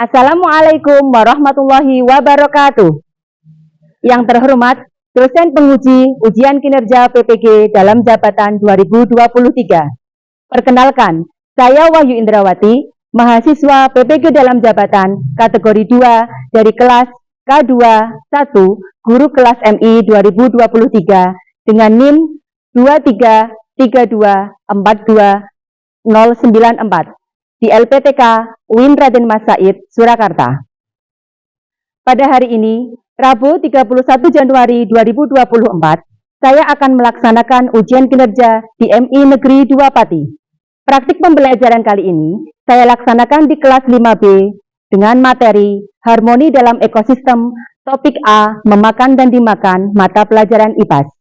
Assalamualaikum warahmatullahi wabarakatuh. Yang terhormat, dosen penguji ujian kinerja PPG dalam jabatan 2023. Perkenalkan, saya Wahyu Indrawati, mahasiswa PPG dalam jabatan kategori 2 dari kelas K2 1, guru kelas MI 2023 dengan NIM 233242094 di LPTK UIN Raden Mas Said, Surakarta. Pada hari ini, Rabu 31 Januari 2024, saya akan melaksanakan ujian kinerja di MI Negeri 2 Pati. Praktik pembelajaran kali ini, saya laksanakan di kelas 5B dengan materi Harmoni dalam Ekosistem, topik A, Memakan dan Dimakan, mata pelajaran IPAS.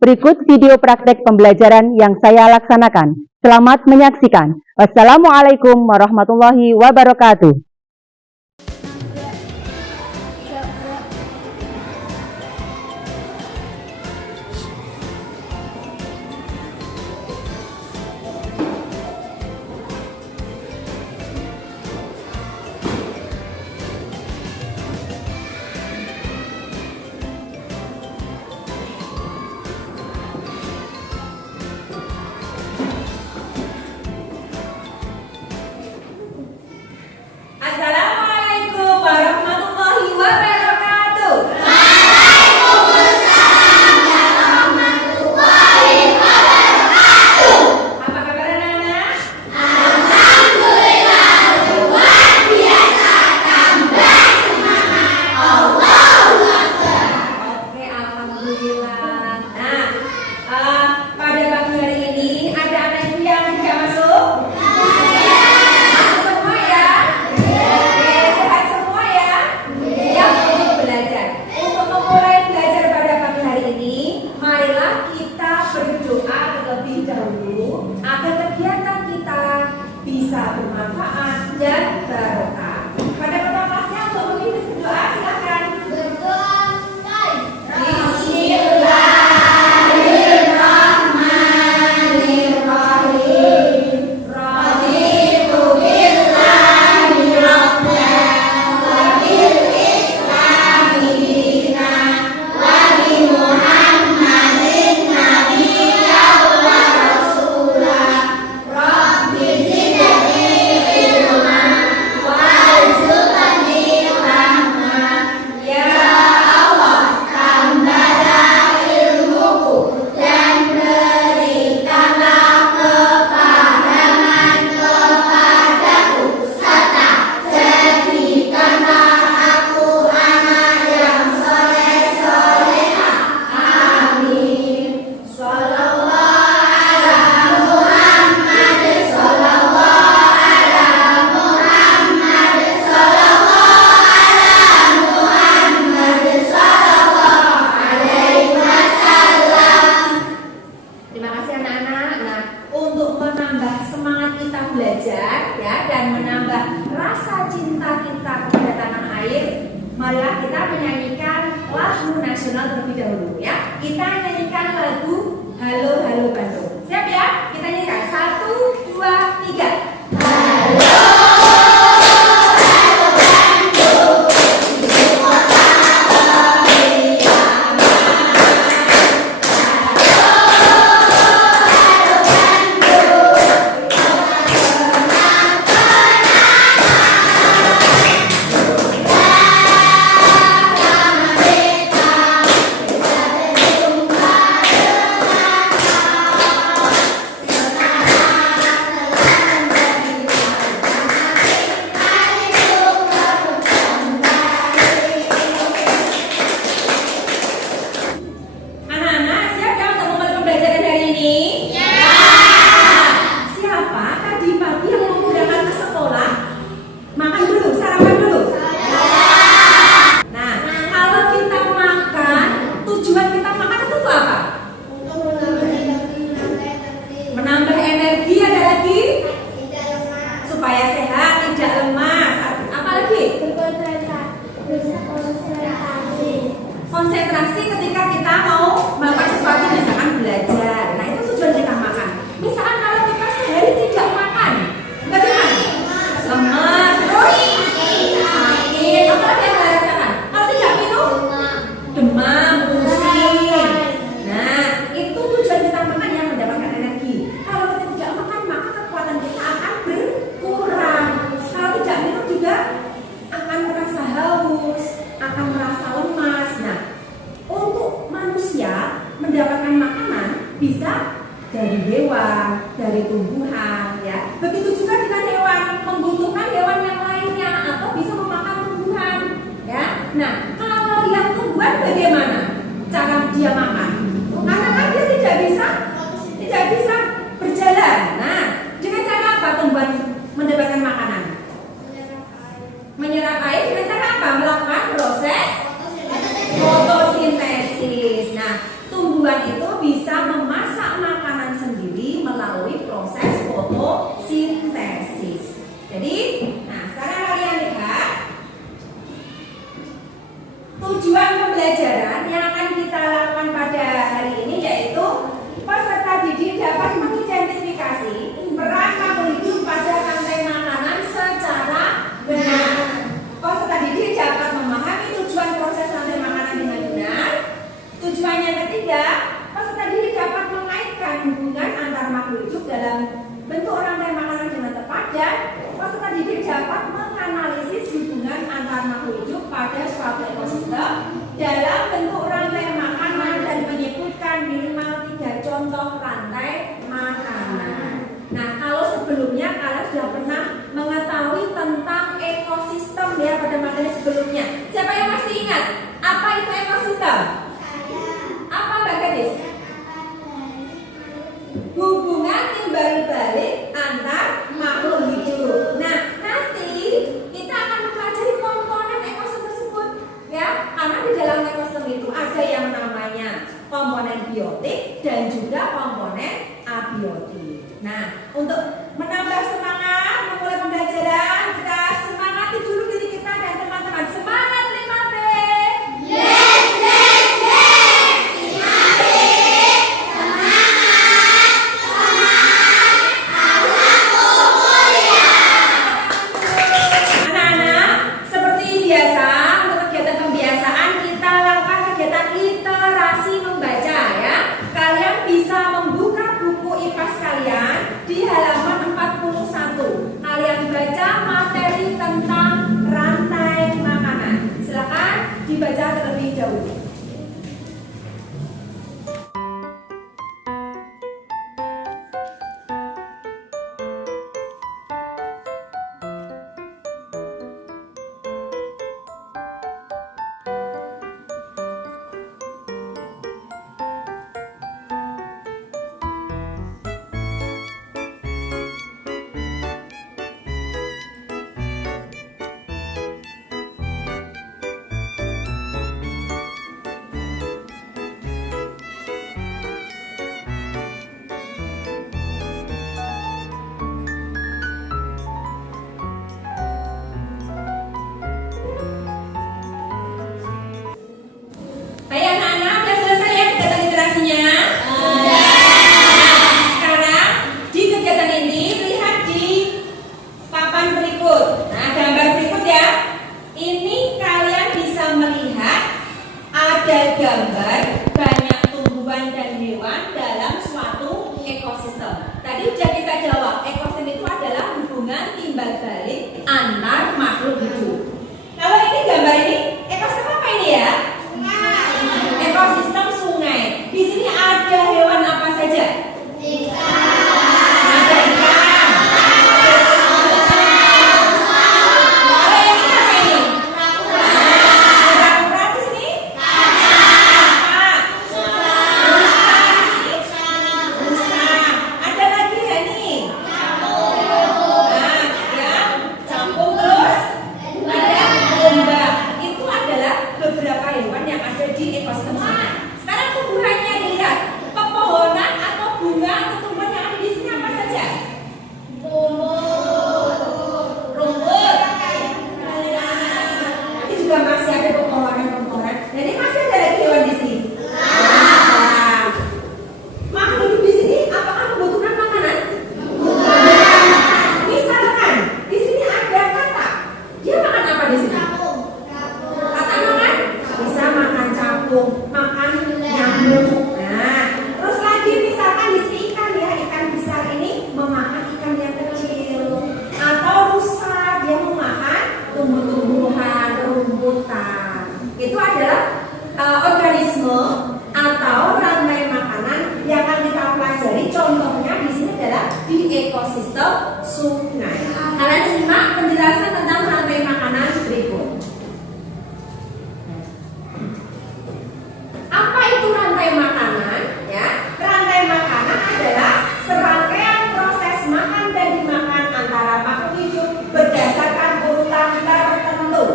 Berikut video praktek pembelajaran yang saya laksanakan. Selamat menyaksikan. Wassalamualaikum warahmatullahi wabarakatuh. Assalamualaikum warahmatullahi wabarakatuh. Apa kabar anak-anak? Alhamdulillah, luar biasa, tambah semangat. Allahu Akbar. Oke, alhamdulillah. Nah, pada pagi hari ini ada anak ibu yang tidak masuk? Masuk semua ya? Oke, sehat semua ya? Siap untuk belajar. Untuk memulai belajar pada pagi hari ini, marilah kita berdoa terlebih dahulu agar kegiatan kita bisa bermanfaat dan barokah. Pada bapak kelasnya untuk memimpin berdoa, silakan. Bismillahirrahmanirrahim. Raditu billahi rabban wa bil islami dinan wa bi Muhammadin nabiyyan wa rasulah. Rabbi zidni ilma warzuqni fahma. Ya Allah, tambahlah ilmuku dan berikanlah kefahaman kepadaku, serta jadikanlah aku anak yang soleh-solehah. Amin. Shallallahu ala Muhammad, shallallahu ala Muhammad, shallallahu ala Muhammad, shallallahu alaihi wasallam. Terima kasih anak-anak. Nah, untuk menambah semangat kita belajar ya dan menambah rasa cinta kita kepada tanah air, marilah kita menyanyikan lagu nasional terlebih dahulu ya. Kita nyanyikan lagu Halo Halo Bandung. Siap ya? Kita nyanyikan 1, 2, 3. Anak-anak siap ya untuk memulai pembelajaran hari ini? Ya. Siapa tadi pagi yang mau berangkat ke sekolah? Makan dulu, sarapan dulu. Nah, kalau kita makan, tujuan kita makan itu tuh apa? Menambah energi, ada lagi? Supaya sehat, tidak lemas. Apa lagi? Konsentrasi ketika kita mau melakukan sesuatu, misalkan belajar. Nah, itu tujuan kita makan. Misalkan kalau kita sehari tidak makan, bagaimana? Lemas, terus dapat menganalisis hubungan antar makhluk hidup pada suatu ekosistem dalam bentuk rantai makanan dan menyebutkan minimal 3 contoh rantai makanan. Nah, kalau sebelumnya kalian sudah pernah mengetahui tentang ekosistem ya pada materi sebelumnya. Siapa yang masih ingat? Apa itu ekosistem? Apa Mbak Gadis? Hubungan timbal balik antar makhluk hidup. Nah, nanti kita akan mempelajari komponen ekosistem tersebut ya. Karena di dalam ekosistem itu ada yang namanya komponen biotik dan juga komponen abiotik. Nah, untuk menambah semangat memulai pembelajaran, kita semangati dulu diri kita dan teman-teman. Semangat 5B. Yes, yes, yes. 5B. Semangat, semangat. Aku mulia. Anak-anak, seperti biasa untuk kegiatan pembiasaan kita lakukan kegiatan literasi membaca ya. Kalian bisa membuka buku IPAS kalian di halaman 41. Kalian baca materi tentang rantai makanan. Silakan dibaca terlebih dahulu. Hai anak-anak, udah selesai ya kegiatan literasinya? Nah, sekarang di kegiatan ini lihat di papan berikut. Nah, gambar berikut ya. Ini kalian bisa melihat ada gambar banyak tumbuhan dan hewan dalam suatu ekosistem. Tadi sudah kita jawab, ekosistem itu adalah hubungan timbal balik antar makhluk hidup. Kalau ini gambar ini, ekosistem apa ini ya? Ekosistem sungai. Di sini ada hewan apa saja? Ada ikan. Kalau yang ini apa ini? Kura-kura di sini? Apa? Rusa. Ada lagi ya nih? Nah, ya, campur terus. Ada domba. Itu adalah beberapa hewan yang ada di ekosistem sungai. Sekarang tumbuhannya dilihat. Pepohonan atau bunga atau tumbuhan yang ada di sini apa saja? Rumput. Ini juga masih ada pepohonan. Jadi masih ada lagi hewan di sini. Nah, makhluk hidup di sini apakah membutuhkan makanan? Misalkan di sini ada katak. Dia makan apa di sini? Katak makan? Bisa makan capung, makan nyamuk. Nah, terus lagi misalkan di sini ikan ya, ikan besar ini memakan ikan yang kecil. Atau rusa dia memakan tumbuh-tumbuhan, rumputan. Itu adalah organisme atau rantai makanan yang akan kita pelajari. Contohnya di sini adalah di ekosistem sungai. Kalian simak penjelasan tentang rantai makanan berikut. Apa itu rantai makanan? Ya, rantai makanan adalah serangkaian proses makan dan dimakan antara makhluk hidup berdasarkan urutan tertentu.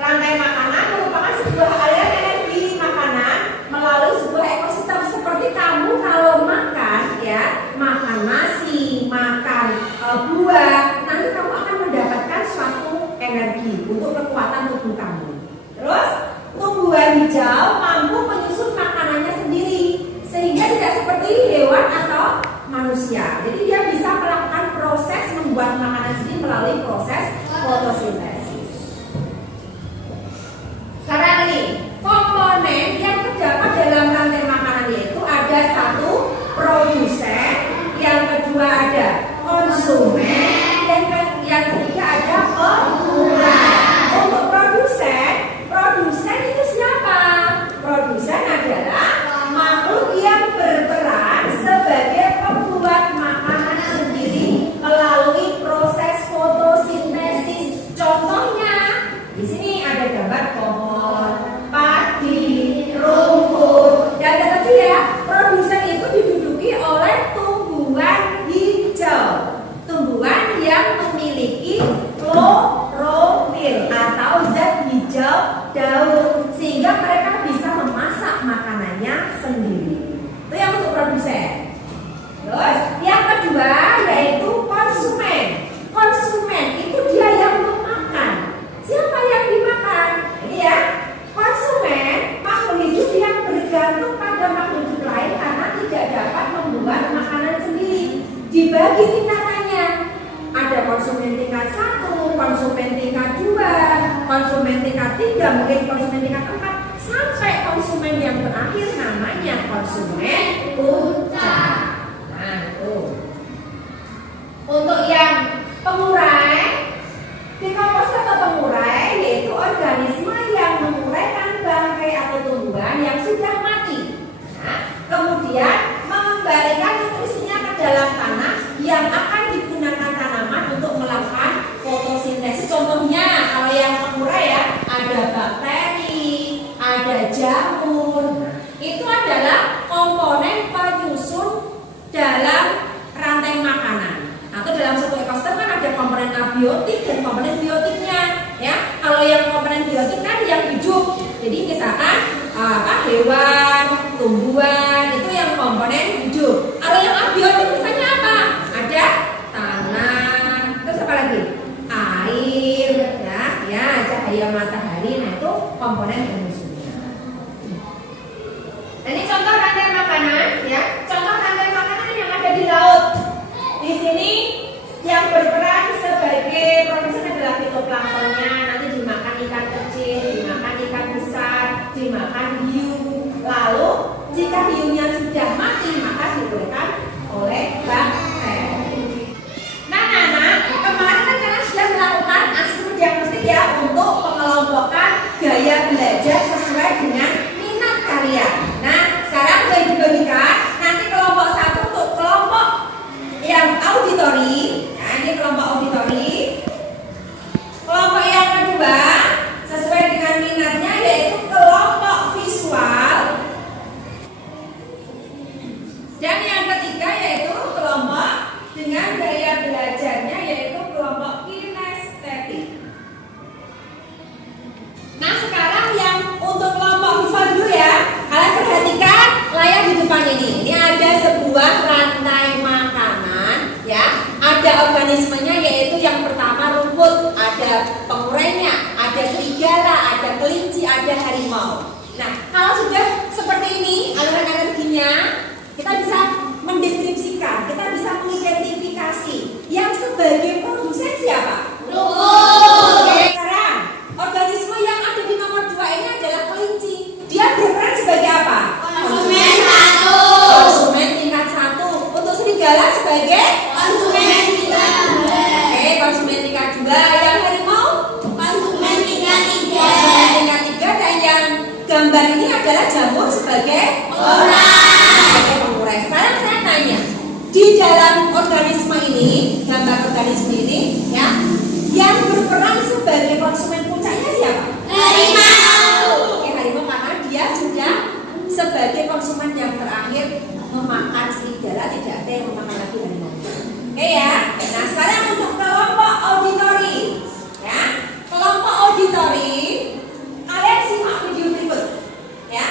Rantai makanan merupakan sebuah aliran energi makanan melalui sebuah ekosistem. Seperti kamu kalau makan, ya, makan nasi, makan buah, nanti kamu akan mendapatkan suatu energi untuk kekuatan tubuh kamu. Terus tumbuhan hijau mampu menyusun makanannya sendiri sehingga tidak seperti hewan atau manusia. Jadi dia bisa melakukan proses membuat makanan sendiri melalui proses fotosintesis. Sekarang nih, komponen yang terdapat dalam rantai makanan yaitu ada satu produsen, yang kedua ada konsumen, dan yang ketiga ada klorofil atau zat hijau daun, sehingga mereka bisa memasak makanannya sendiri. Itu yang untuk produsen. Terus yang kedua yaitu konsumen. Konsumen itu dia yang memakan. Siapa yang dimakan? Ini ya, konsumen makhluk hidup yang bergantung pada makhluk hidup lain karena tidak dapat membuat makanan sendiri. Dibagi tingkatannya. Ada konsumen tingkat 1, konsumen tingkat 2, konsumen tingkat 3, mungkin konsumen tingkat 4, sampai konsumen yang terakhir namanya konsumen puncak. Nah, itu. Untuk yang pengurai, dekomposer atau pengurai yaitu organisme yang menguraikan bangkai atau tumbuhan yang sudah mati. Nah, kemudian mengembalikan nutrisinya ke dalam tanah yang akan digunakan tanaman untuk melakukan fotosintesis. Contohnya kalau yang pengurai ya, ada bakteri, ada jamur. Nah, itu adalah komponen penyusun dalam rantai makanan. Atau dalam suatu ekosistem kan ada komponen abiotik dan komponen biotiknya, ya. Kalau yang komponen biotik kan yang hidup. Jadi misalkan hewan, tumbuhan itu yang komponen hidup. Kalau yang abiotik misalnya apa? Ada tanah, terus apa lagi? Air, ya, cahaya matahari. Nah itu komponen penyusunnya. Nah, ini contoh rantai makanan, ya. Contoh rantai makanan yang ada di laut. Di sini yang berperan sebagai produsen adalah fitoplanktonnya. Nanti dimakan ikan kecil, dimakan ikan besar, dimakan hiu. Lalu jika hiunya sudah mati maka diberikan oleh bakteri. Nah, kemarin kan kalian sudah melakukan asesmen diagnostik ya untuk pengelompokan gaya belajar sesuai dengan minat kalian. Nah, sekarang sudah dibagikan. Nanti kelompok 1 untuk kelompok yang auditori, nah ini kelompok auditori. Kelompok yang kedua sesuai dengan minatnya yaitu kelompok visual. Dan yang ketiga yaitu kelompok dengan gaya belajarnya yaitu kelompok kinestetik. Nah sekarang yang untuk kelompok visual dulu ya. Kalian perhatikan layar di depan ini. Ini ada sebuah rantai makanan, ya. Ada organismenya yaitu yang pertama rumput, ada pengurainya, ada serigala, ada kelinci, ada harimau. Nah kalau sudah seperti ini aliran energinya, kita bisa mendeskripsikan, kita bisa mengidentifikasi yang sebagai produsen siapa? Rumput. Oke, sekarang organisme yang ada di nomor 2 ini adalah kelinci. Dia berperan sebagai apa? Konsumen 1. Konsumen tingkat 1. Untuk serigala sebagai Konsumen tingkat 2. Oke, konsumen tingkat 2. Yang harimau? Konsumen tingkat 3. Konsumen tingkat 3. Dan yang gambar ini adalah jamur sebagai pengurai. Sekarang saya tanya, di dalam organisme ini, gambar organisme ini, ya, yang berperan sebagai konsumen puncaknya siapa? Harimau. Oke, harimau karena dia sudah sebagai konsumen yang terakhir memakan serigala, tidak ada yang memakan lagi harimau. Oke ya. Nah sekarang untuk kelompok auditori, ya, kelompok auditori, kalian simak video berikut, ya.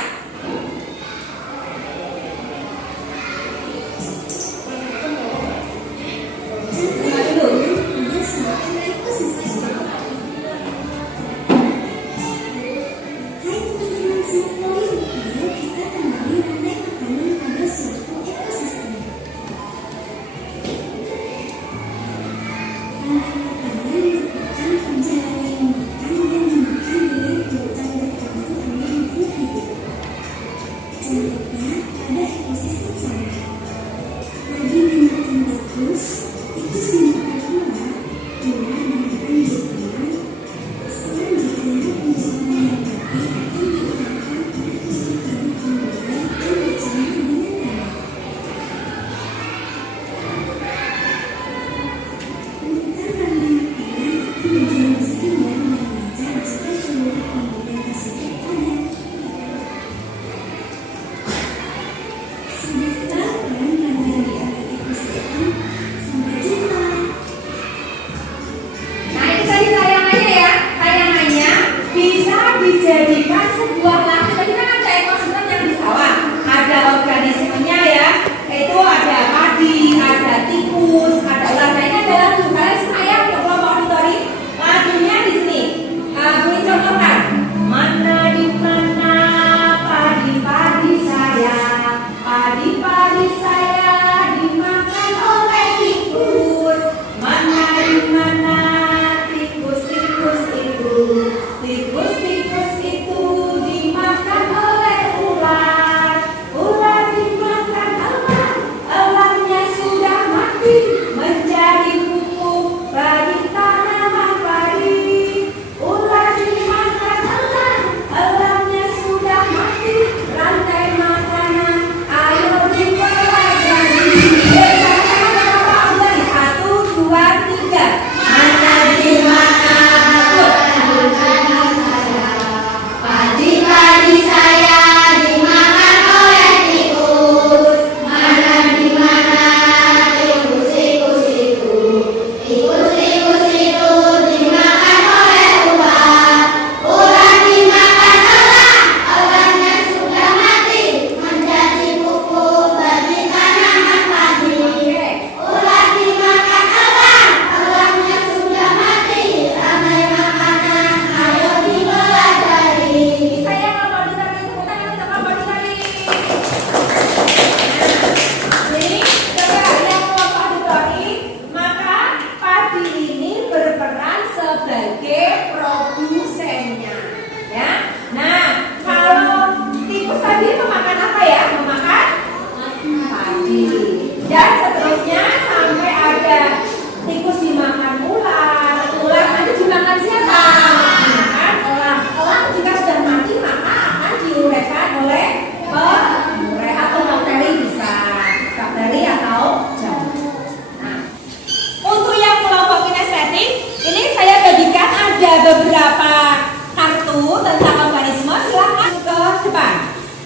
tentang organisme, silakan ke depan.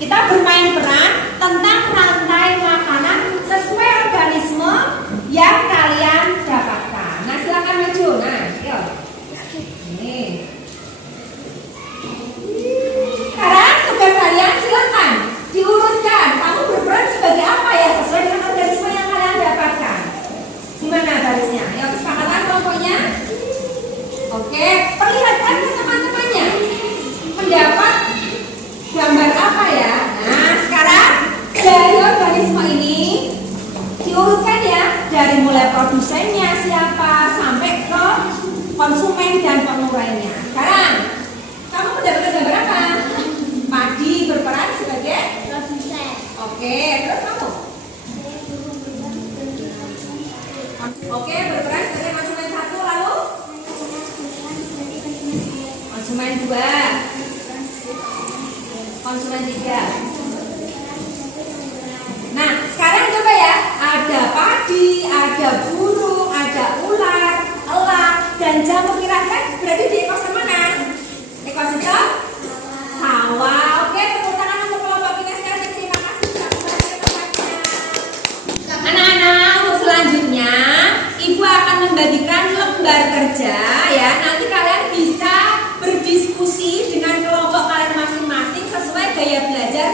Kita bermain peran tentang rantai makanan sesuai organisme yang kalian dapatkan. Nah, silakan maju. Nah, yuk. Nih. Sekarang tugas kalian silakan diurutkan. Kamu berperan sebagai apa ya sesuai dengan organisme yang kalian dapatkan. Gimana barisnya? Yuk, kesepakatan kelompoknya. Oke, perlihatkan ke teman-temannya. Mendapat gambar apa ya? Nah, sekarang dari organisme ini diurutkan ya, dari mulai produsennya siapa sampai ke konsumen dan pengurainya. Sekarang kamu mendapatkan gambar apa? Padi berperan sebagai Produsen. oke, terus kamu? Oke, berperan sebagai konsumen satu, lalu konsumen dua, konsumen tiga. Nah, sekarang coba ya, ada padi, ada burung, ada ular, elang, dan jamur kira-kira berarti di ekosistem mana? Ekosistem sawah. Oke, tepuk tangan untuk kelompok kinestetik. Terima kasih sudah kembali ke tempatnya. Anak-anak, untuk selanjutnya Ibu akan membagikan lembar kerja ya. Nanti kalian bisa berdiskusi dengan kelompok kalian masing-masing sesuai gaya belajar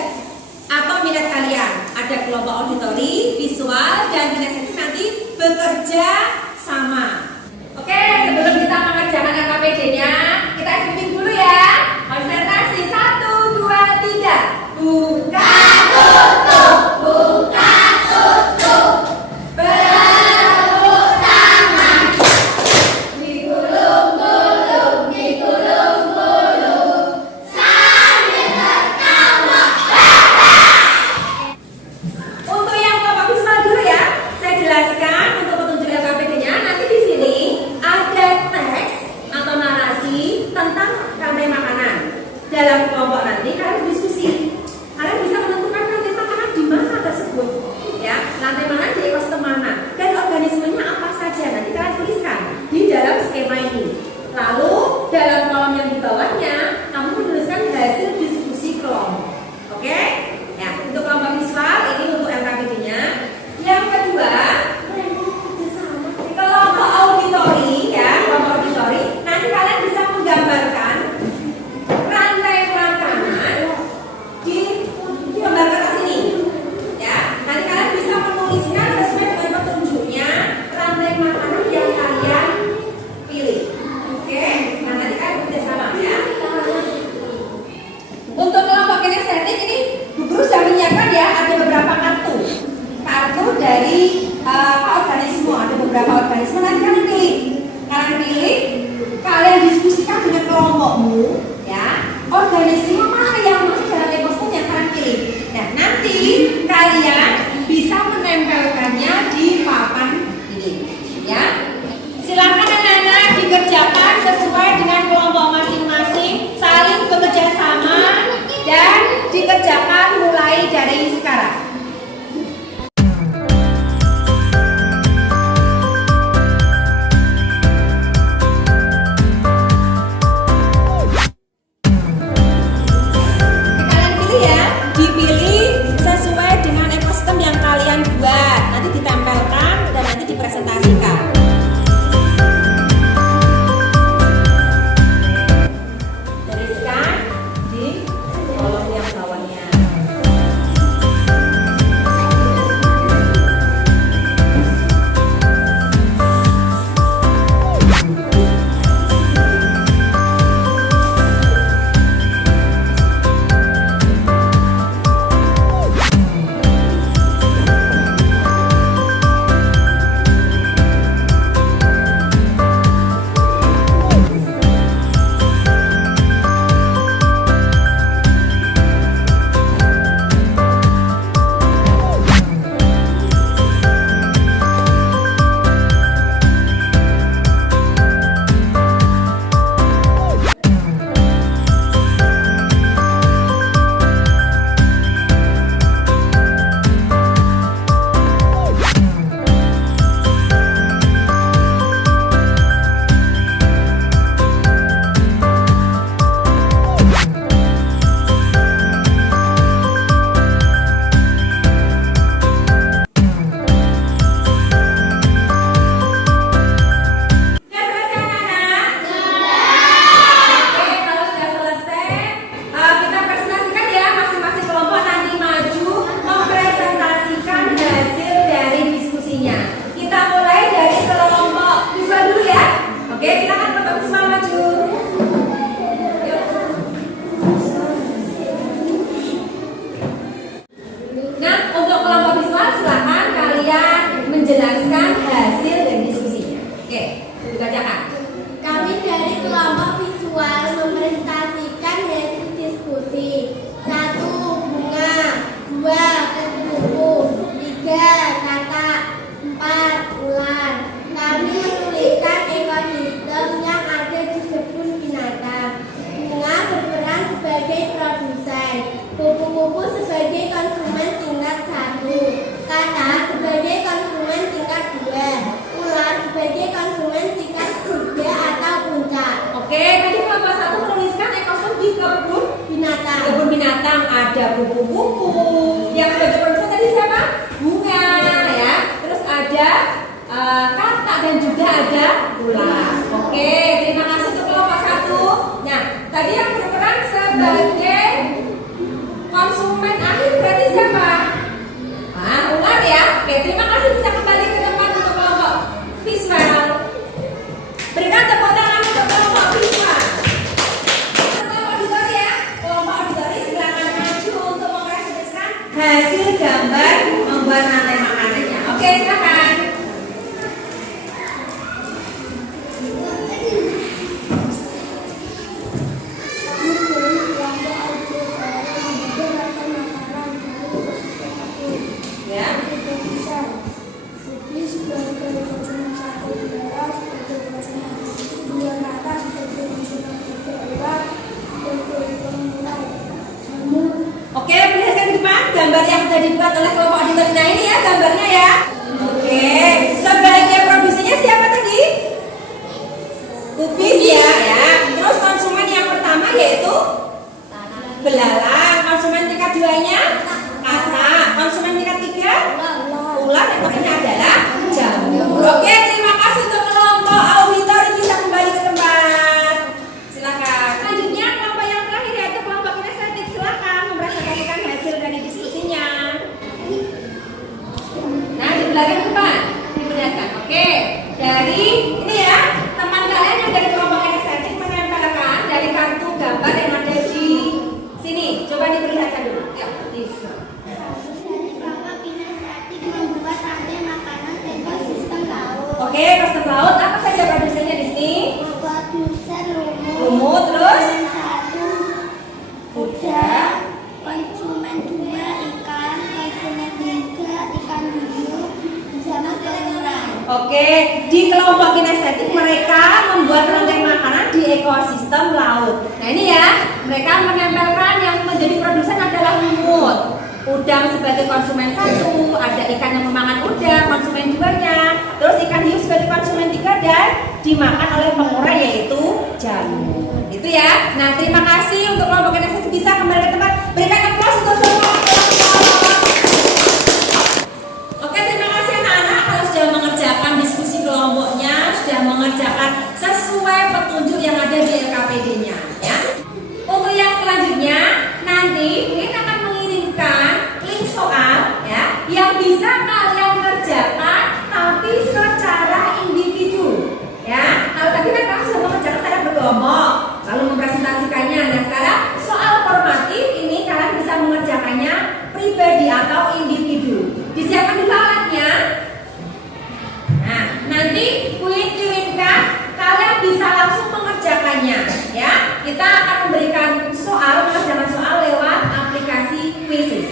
atau minat kalian. Ada kelompok auditori, visual, dan kinestetik nanti bekerja sama. Oke, sebelum kita mengerjakan LKPD-nya, kita sweeping dulu ya. Konsentrasi 1, 2, 3. Buka tutup, buka tutup. Bertepuk tangan. Digulung-gulung, digulung-gulung. Sambil tertawa. Untuk yang kelompok visual dulu ya, saya jelaskan untuk petunjuk LKPD-nya. Nanti di sini ada teks atau narasi tentang rantai makanan. Dalam kelompok nanti kalian diskusi. Kalian bisa menentukan rantai makanan di mana tersebut. Ya, rantai makanan di ekosistem mana dan organismenya apa saja. Nanti kalian tuliskan di dalam skema ini. Lalu dalam kolom yang di bawahnya kamu menuliskan hasil diskusi kelompok. Oke? Ya, untuk kelompok visual ini untuk LKPD-nya. Yang kedua, kelompok auditori ya, kelompok auditori. Nanti kalian bisa menggambarkan rantai makanan digambarkan ke sini. Ya, nanti kalian bisa menuliskan sesuai dengan petunjuknya rantai makanan yang kalian pilih. Oke? Nah, nanti kalian bekerja sama ya. Untuk kelompok kinestetik ini Bu Guru sudah menyiapkan ya, ada beberapa kartu. Kartu dari organisme, ada beberapa organisme nanti kalian pilih. Kalian diskusikan dengan kelompokmu ya. Organisme mana yang masuk dalam ekosistem yang kalian pilih. Nah, nanti kalian bisa menempelkannya di papan ini ya. Silakan anak-anak dikerjakan sesuai dengan kelompok masing-masing, saling bekerja sama dan dikerjakan mulai dari sekarang. kelompok visual mempresentasikan hasil diskusi. 1. Bunga. 2. Kupu-kupu. 3. Kakak. 4. Ular. Kami menuliskan ekosistem yang ada di kebun binatang. Bunga berperan sebagai produsen, kupu-kupu sebagai konsumen tingkat 1, kakak sebagai konsumen tingkat 2, ular sebagai konsumen tingkat 3 atau puncak. Oke, tadi kelompok 1 menuliskan ekosistem di kebun binatang. Kebun binatang ada kupu-kupu. Yang sebagai produsen tadi siapa? Bunga, ya. Terus ada katak dan juga ada ular. Oke, terima kasih untuk kelompok 1. Nah, tadi yang berperan sebagai konsumen akhir berarti siapa? Ular ya. Oke, terima kasih bisa kembali ke tempat untuk kelompok visual. Berikan tepuk tangan untuk kelompok visual. Kelompok auditori ya. Kelompok auditori silakan maju untuk mempresentasikan hasil gambar membuat rantai makanannya. Oke, silakan. Oke, perlihatkan ke depan gambar yang sudah dibuat oleh kelompok auditori. Nah, ini ya gambarnya ya. Oke, sebagai produsennya siapa tadi? Kubis ya. Terus konsumen yang pertama yaitu belalang. Konsumen tingkat 2-nya katak. Konsumen tingkat 3 ular. Dan terakhirnya adalah jamur. Oke, terima kasih untuk kelompok auditori bisa kembali ke tempat. Silakan. Selanjutnya kelompok yang terakhir yaitu kelompok kinestetik. Silakan mempresentasikan hasil dari diskusinya. Nah, di belakang depan diperlihatkan. Oke, dari ini ya, teman kalian yang dari kelompok kinestetik menempelkan dari kartu gambar yang ada di sini. Coba diperlihatkan dulu. Yuk, Kelompok kinestetik membuat rantai makanan ekosistem laut. Oke, ekosistem laut apa saja produsennya di sini? Produsen Lumut, terus satu udang, konsumen 2 ikan, konsumen 3 ikan hiu, jamur terurai. oke, di kelompok kinestetik mereka membuat rantai makanan di ekosistem laut. Nah ini ya, mereka menempelkan yang menjadi produsen adalah lumut. Udang sebagai konsumen 1, ada ikan yang memakan udang, konsumen 2-nya. Terus ikan hiu sebagai konsumen 3 dan dimakan oleh pengurai yaitu jamur. Itu ya. Nah terima kasih untuk kelompok kinestetik bisa kembali ke tempat. Berikan aplaus untuk semua kelompok. Oke, terima kasih anak-anak kalau sudah mengerjakan diskusi kelompoknya, sudah mengerjakan sesuai petunjuk yang ada di LKPD-nya ya. Untuk yang selanjutnya nanti kita akan mengirimkan link soal ya yang bisa kalian kerjakan tapi secara individu ya. Kalau tadi kan kalian sudah mengerjakan secara berkelompok lalu mempresentasikannya. Nah sekarang soal formatif ini kalian bisa mengerjakannya pribadi atau individu. Disiapkan dulu alatnya. Nah, nanti kuis kirimkan, kalian bisa langsung mengerjakannya ya. Kita akan memberikan soal, mengerjakan soal lewat aplikasi Quizzes.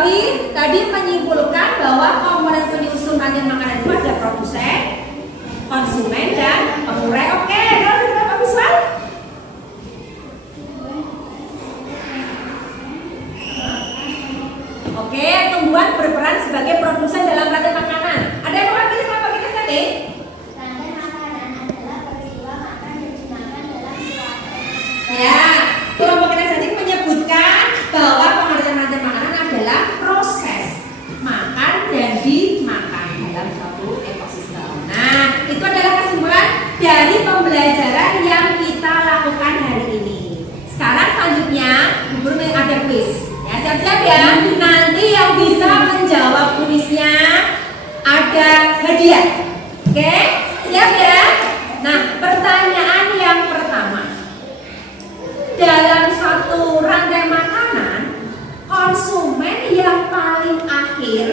tadi menyimpulkan bahwa komponen penyusun rantai makanan itu ada produsen, konsumen, dan pengurai. Oke, lalu kita bagus kan? Oke, tumbuhan berperan sebagai produsen dalam rantai makanan. Ada yang mau ngerti kenapa kita tadi? Rantai makanan adalah peristiwa makan dan dimakan dalam suatu ekosistem. Ya, kelompok kinestetik menyebutkan bahwa pengertian rantai makanan adalah proses makan dan dimakan dalam suatu ekosistem. Nah, itu adalah kesimpulan dari pembelajaran yang kita lakukan hari ini. Sekarang selanjutnya, guru ada kuis. Ya, siap-siap ya. Nanti yang bisa menjawab kuisnya ada hadiah. Oke, siap ya? Nah, pertanyaan yang pertama. Dalam satu rantai makanan, konsumen yang paling akhir